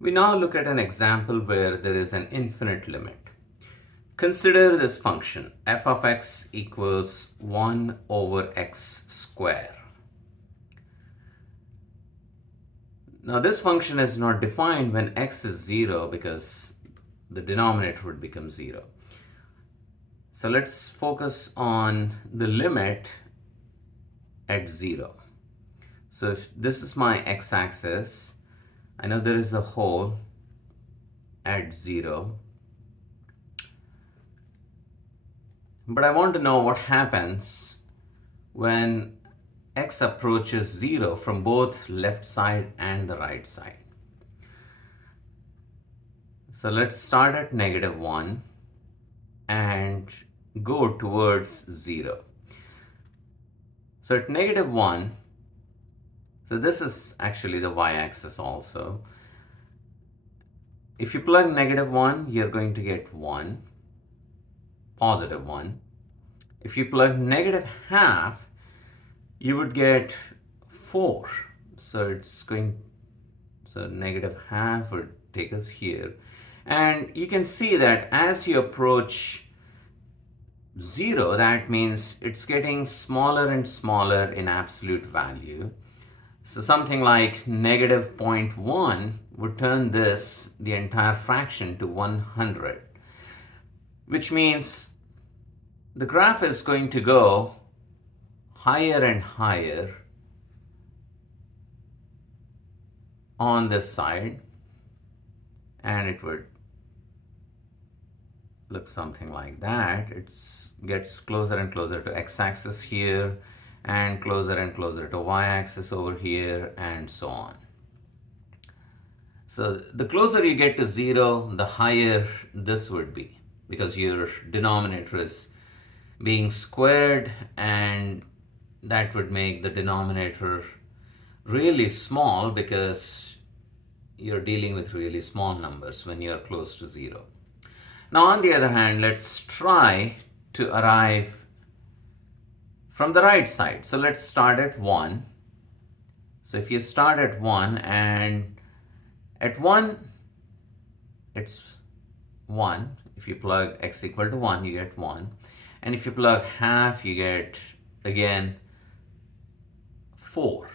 We now look at an example where there is an infinite limit. Consider this function, f of x equals 1 over x square. Now this function is not defined when x is 0 because the denominator would become 0. So let's focus on the limit at 0. So if this is my x-axis, I know there is a hole at 0. But I want to know what happens when x approaches 0 from both left side and the right side. So let's start at -1 and go towards 0. So at -1, so this is actually the y-axis also. If you plug -1, you're going to get 1, positive 1. If you plug -½ you would get 4. So -½ would take us here. And you can see that as you approach 0, that means it's getting smaller and smaller in absolute value. So something like -0.1 would turn the entire fraction to 100, which means the graph is going to go higher and higher on this side, and it would look something like that. It gets closer and closer to x-axis here, and closer to y-axis over here, and so on. So the closer you get to 0, the higher this would be, because your denominator is being squared, and that would make the denominator really small because you're dealing with really small numbers when you're close to 0. Now, on the other hand, let's try to arrive from the right side. So let's start at 1. So if you start at 1, and at 1, it's 1. If you plug x equal to 1, you get 1. And if you plug ½ you get, again, 4.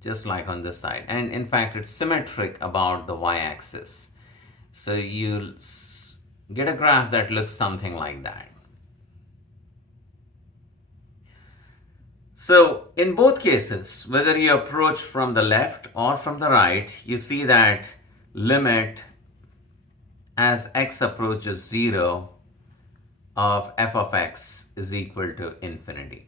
Just like on this side. And in fact, it's symmetric about the y-axis. So you'll get a graph that looks something like that. So in both cases, whether you approach from the left or from the right, you see that limit as x approaches 0 of f of x is equal to infinity.